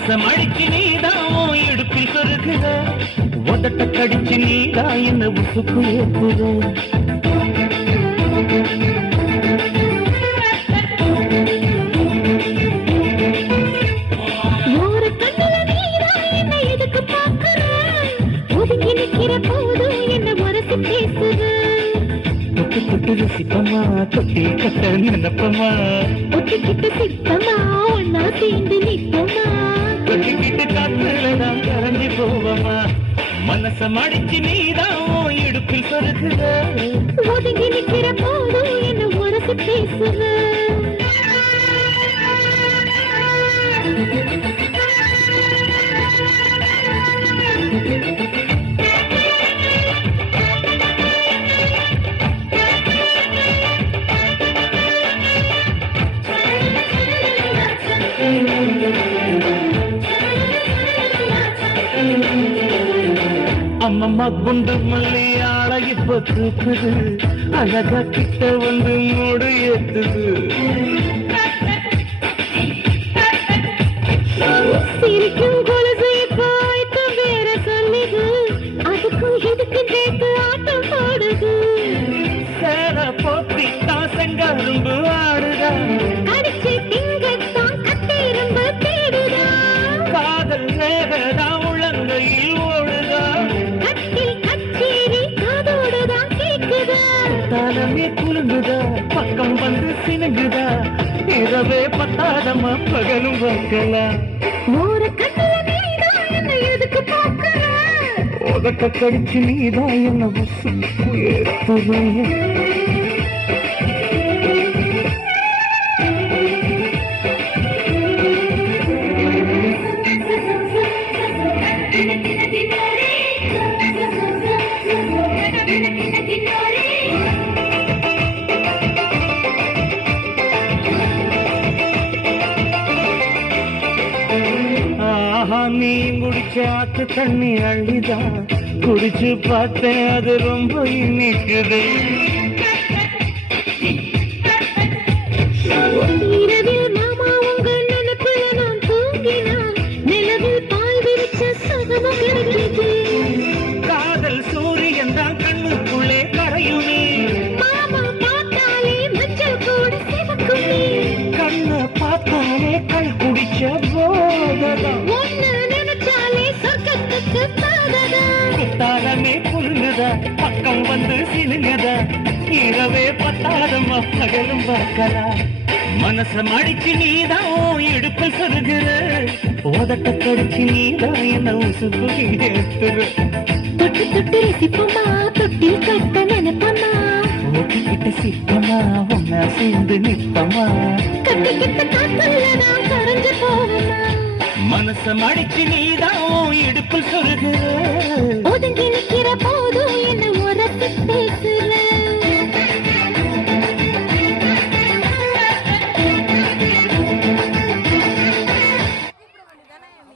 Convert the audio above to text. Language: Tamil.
மனச மடிச்சு நீதான் இடுப்பில் சொருகுற உதட்ட கடிச்சு நீதான் என்ன உசுக்கு ஏப்புற சிப்பமா தொட்டி கட்ட நினைப்பமா ஒட்டிக்கிட்டு சிப்பமா ஒன்னா சேர்ந்து நிற்பமா ஒட்டிக்கிட்டு காத்துலதான் கரைஞ்சி போவமா மனச மடிச்சு நீதான் இடுப்பில் சொருகுற ஒதுங்கி நிற்கிற போதும் என்ன உரசி பேசுற அம்மம்மா குண்டு மல்லி ஆளகி பத்துக்குது அழகா கிட்ட வந்து மூடு ஏத்துது சிரிக்கும் கொலுசை போய்த்து வேற சொல்லுது அதுக்கும் இதுக்கு சேர்த்து ஆட்டம் போடுது சேர போத்தி தாசங்கரும்பு ஆடுதா அடிச்சு திங்கத்தான் கட்டிரும்பு தேடுதா காதல் வேகதா உளங்கையில் ஓடுதா கட்டில் கச்சேரி காதோடுதான் கேக்குதா தாளமே குலுங்குதா பக்கம் வந்து சினுங்குதா இரவே பத்தாதமா பகலும் வைக்கலாம் ஊர கட்டில நீதான் என்ன எதுக்கு பார்க்கற உதட்ட கடிச்சு நீதான் என்ன உசுக்கு ஏத்துற நீ குடிச்ச ஆத்து தண்ணி அள்ளிதான் குடிச்சு பார்த்தேன் அது ரொம்ப இனிக்குது இரவில் மாமா உங்க நினைப்புல நான் தூங்கினான் நிலவில் பால் விரிச்ச சகமும் கிடைக்குது காதல் சூரியன் தான் கண்ணுக்குள்ளே கரையுமே மாமா பார்த்தாலே மஞ்சள் கூட சிவக்குமே கண்ணை பார்த்தாலே கல் குடிச்ச போததான் ஒன்னு நினைச்சாலே சொர்க்கத்துக்கு பாததா குத்தாலமே குலுங்குதா பக்கம் வந்து சிலுங்குதா இரவே பத்தாதமா பகலும் பார்க்கலாம் மனச மடிச்சு நீதான் இடுப்பில் சொருகுற உதட்ட கடிச்சு நீதான் என்ன உசுக்கு ஏத்துற தொட்டு தொட்டு ரசிப்பமா தொட்டில் கட்ட நினைப்பமா ஓட்டிக்கிட்ட சிப்பமா ஒன்னா சேர்ந்து நிற்பமா கட்டிக்கிட்ட காத்துள்ளதான் கரைஞ்சு போவமா மனச மடிச்சு நீதான் இடுப்பில் சொருகுற ஒதுங்கி